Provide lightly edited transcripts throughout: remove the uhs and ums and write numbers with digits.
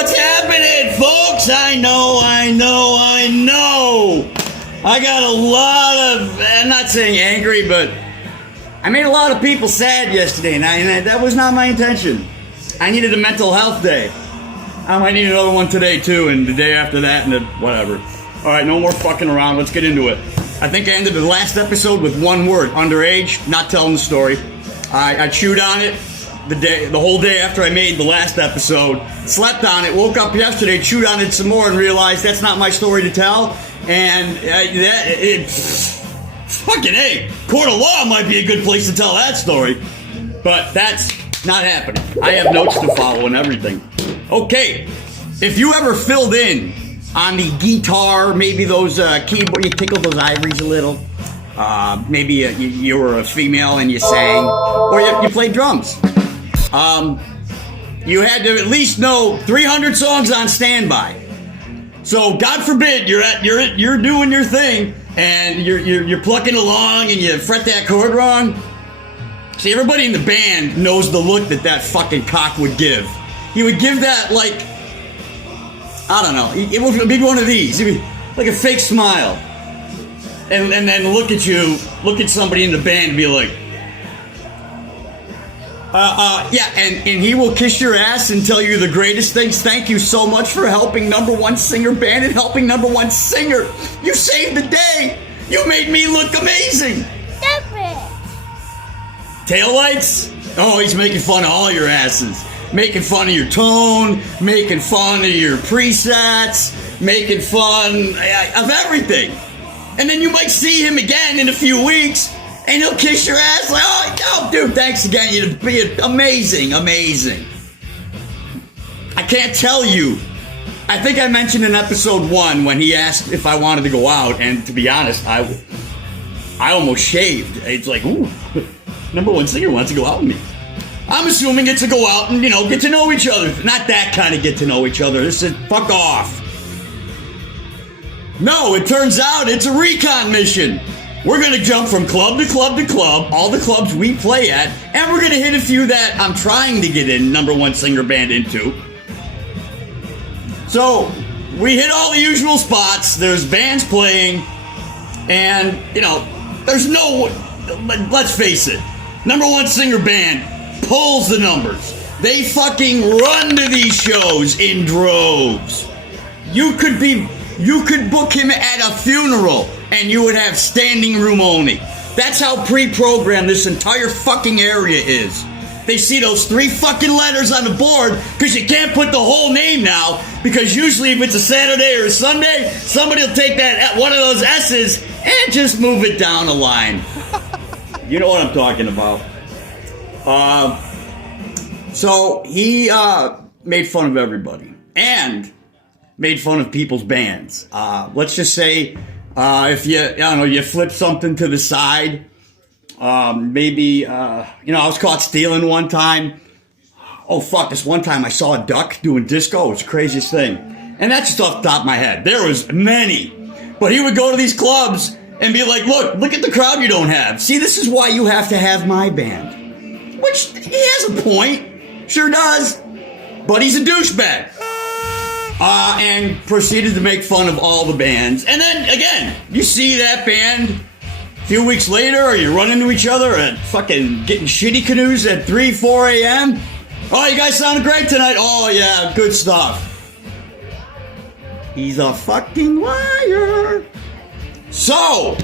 What's happening, folks? I know. I got a lot of, I'm not saying angry, but I made a lot of people sad yesterday, and that was not my intention. I needed a mental health day. I might need another one today, too, and the day after that, and whatever. All right, no more fucking around. Let's get into it. I think I ended the last episode with one word, underage, not telling the story. I chewed on it the whole day after I made the last episode, slept on it, woke up yesterday, chewed on it some more, and realized that's not my story to tell. And fucking A, court of law might be a good place to tell that story, but that's not happening. I have notes to follow and everything. Okay, if you ever filled in on the guitar, maybe those keyboard, you tickled those ivories a little. Maybe you were a female and you sang, or you played drums. You had to at least know 300 songs on standby. So God forbid you're doing your thing and you're plucking along and you fret that chord wrong. See, everybody in the band knows the look that fucking cock would give. He would give that, like, I don't know, it would be one of these. He'd be like a fake smile. And then look at somebody in the band and be like, yeah, and he will kiss your ass and tell you the greatest things. Thank you so much for helping #1 singer band and helping #1 singer. You saved the day. You made me look amazing. Stop it. Taillights? Oh, he's making fun of all your asses. Making fun of your tone, making fun of your presets, making fun of everything. And then you might see him again in a few weeks, and he'll kiss your ass like, oh, dude, thanks again. You'd be amazing. I can't tell you. I think I mentioned in episode 1 when he asked if I wanted to go out, and to be honest, I almost shaved. It's like, ooh, #1 singer wants to go out with me. I'm assuming it's to go out and, get to know each other. Not that kind of get to know each other. This is fuck off. No, it turns out it's a Recon mission. We're going to jump from club to club to club, all the clubs we play at, and we're going to hit a few that I'm trying to get in #1 singer band into. So, we hit all the usual spots, there's bands playing, and, there's no, let's face it, #1 singer band pulls the numbers. They fucking run to these shows in droves. You could book him at a funeral and you would have standing room only. That's how pre-programmed this entire fucking area is. They see those 3 fucking letters on the board because you can't put the whole name now, because usually if it's a Saturday or a Sunday, somebody will take that one of those S's and just move it down a line. You know what I'm talking about. So he made fun of everybody and made fun of people's bands. Let's just say if you flip something to the side, maybe I was caught stealing one time. Oh fuck! This one time I saw a duck doing disco. It was the craziest thing, and that's just off the top of my head. There was many, but he would go to these clubs and be like, "Look at the crowd you don't have. See, this is why you have to have my band." Which, he has a point. Sure does. But he's a douchebag. And proceeded to make fun of all the bands. And then, again, you see that band a few weeks later, or you run into each other at fucking getting shitty canoes at 3, 4 a.m. Oh, you guys sounded great tonight. Oh, yeah, good stuff. He's a fucking liar. So,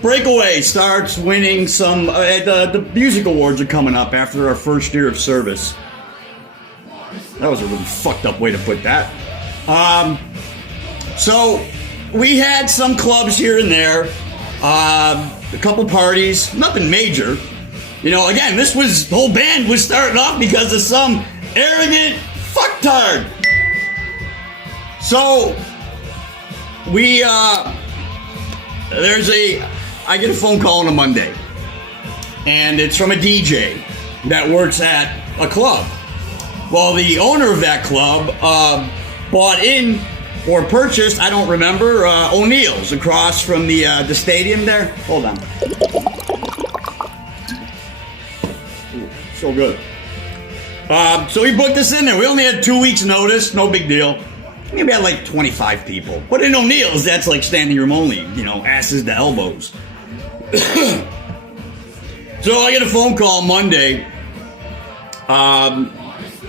BreakawaY starts winning some, the music awards are coming up after our first year of service. That was a really fucked up way to put that. So, we had some clubs here and there, a couple parties, nothing major. Again, the whole band was starting off because of some arrogant fucktard. So, I get a phone call on a Monday, and it's from a DJ that works at a club. Well, the owner of that club bought in or purchased, I don't remember, O'Neill's across from the stadium there. Hold on. Ooh, so good. So he booked us in there. We only had 2 weeks notice, no big deal. Maybe had like 25 people. But in O'Neill's, that's like standing room only, asses to elbows. So I get a phone call Monday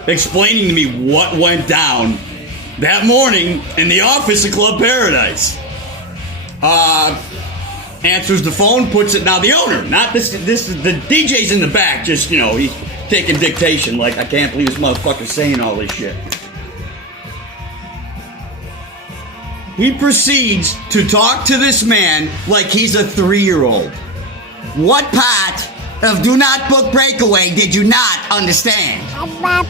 explaining to me what went down that morning in the office of Club Paradise. Answers the phone, puts it, now the owner, not this is the DJ's in the back, just, he's taking dictation like, I can't believe this motherfucker's saying all this shit. He proceeds to talk to this man like he's a 3-year-old. What part of Do Not Book Breakaway did you not understand? I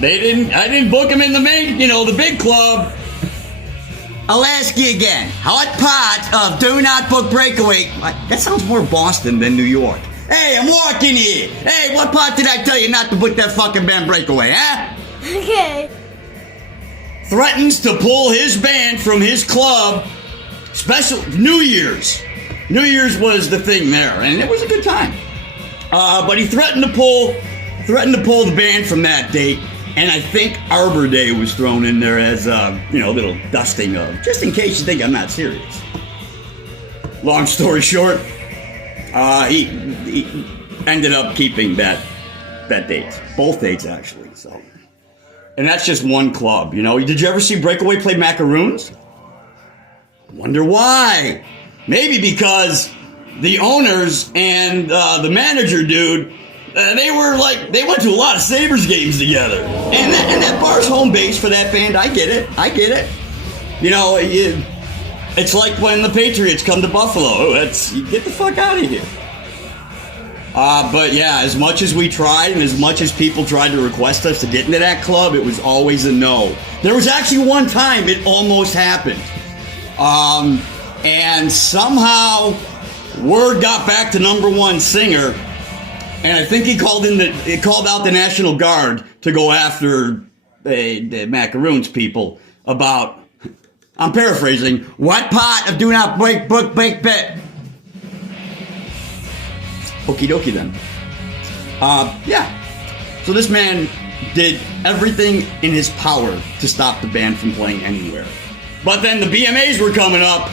didn't book him in the main, the big club. I'll ask you again. What part of Do Not Book Breakaway? That sounds more Boston than New York. Hey, I'm walking here. Hey, what part did I tell you not to book that fucking band Breakaway, huh? Okay. Threatens to pull his band from his club. Special New Year's. New Year's was the thing there, and it was a good time. But he threatened to pull the band from that date, and I think Arbor Day was thrown in there as a little dusting of, just in case you think I'm not serious. Long story short, he ended up keeping that date, both dates actually. So. And that's just one club, Did you ever see BreakawaY play Macaroons? Wonder why. Maybe because the owners and the manager dude, they went to a lot of Sabres games together. And that bar's home base for that band. I get it. It's like when the Patriots come to Buffalo. You get the fuck out of here. But yeah, as much as we tried and as much as people tried to request us to get into that club, it was always a no. There was actually one time it almost happened. And somehow word got back to number one singer, and I think he called out the National Guard to go after the Macaroons people about, I'm paraphrasing, what part of Do Not Book Bet? Okie dokie then. Yeah. So this man did everything in his power to stop the band from playing anywhere. But then the BMAs were coming up,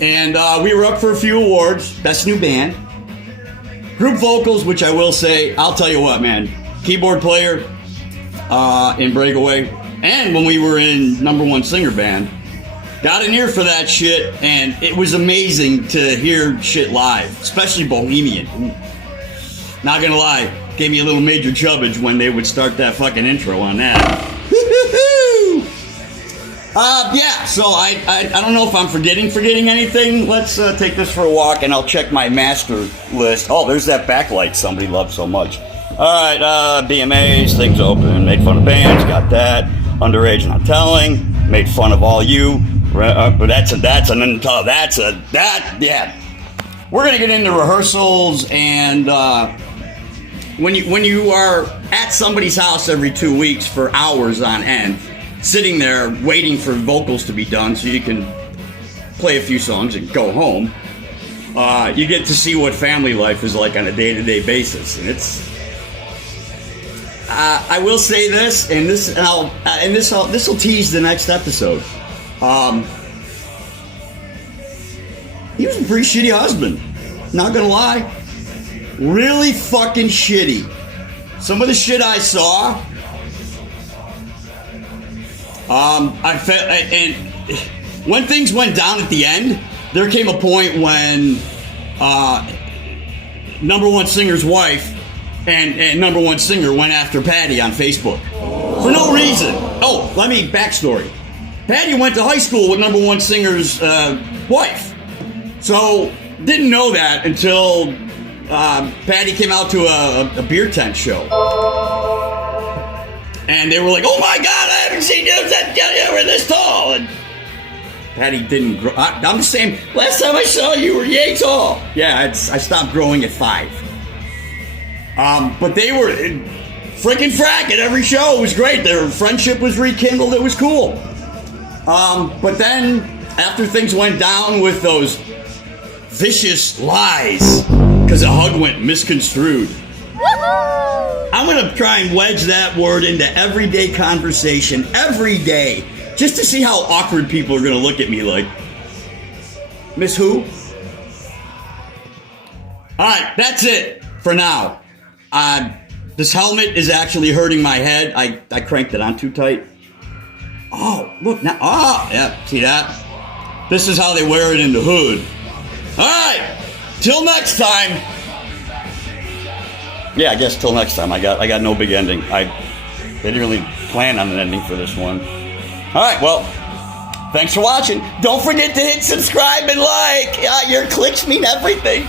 and we were up for a few awards. Best New Band. Group vocals, which I will say, I'll tell you what, man. Keyboard player in BreakawaY, and when we were in number one singer band, got an ear for that shit, and it was amazing to hear shit live, especially Bohemian. Ooh. Not gonna lie, gave me a little Major Chubbage when they would start that fucking intro on that. Yeah, so I don't know if I'm forgetting anything. Let's take this for a walk, and I'll check my master list. Oh, there's that backlight somebody loves so much. All right, BMAs, things open, made fun of bands, got that. Underage, not telling, made fun of all you. But yeah. We're gonna get into rehearsals, and when you are at somebody's house every 2 weeks for hours on end, sitting there waiting for vocals to be done so you can play a few songs and go home, you get to see what family life is like on a day-to-day basis, and it's. I will say this, and this will tease the next episode. He was a pretty shitty husband. Not gonna lie. Really fucking shitty. Some of the shit I saw, I felt, and when things went down at the end, there came a point when number one singer's wife and number one singer went after Patty on Facebook for no reason. Oh, backstory. Patty went to high school with number one singer's wife. So, didn't know that until Patty came out to a beer tent show. And they were like, oh my God, I haven't seen you ever this tall. And Patty didn't grow. I'm just saying, last time I saw you were yay tall. Yeah, I stopped growing at 5. But they were freaking frack at every show. It was great. Their friendship was rekindled. It was cool. But then, after things went down with those vicious lies, because a hug went misconstrued. Woohoo! I'm going to try and wedge that word into everyday conversation every day, just to see how awkward people are going to look at me like, Miss who? All right, that's it for now. This helmet is actually hurting my head. I cranked it on too tight. Oh, look now. Oh, yeah, see that? This is how they wear it in the hood. All right, till next time. Yeah, I guess till next time. I got no big ending. I didn't really plan on an ending for this one. All right, well, thanks for watching. Don't forget to hit subscribe and like. Your clicks mean everything.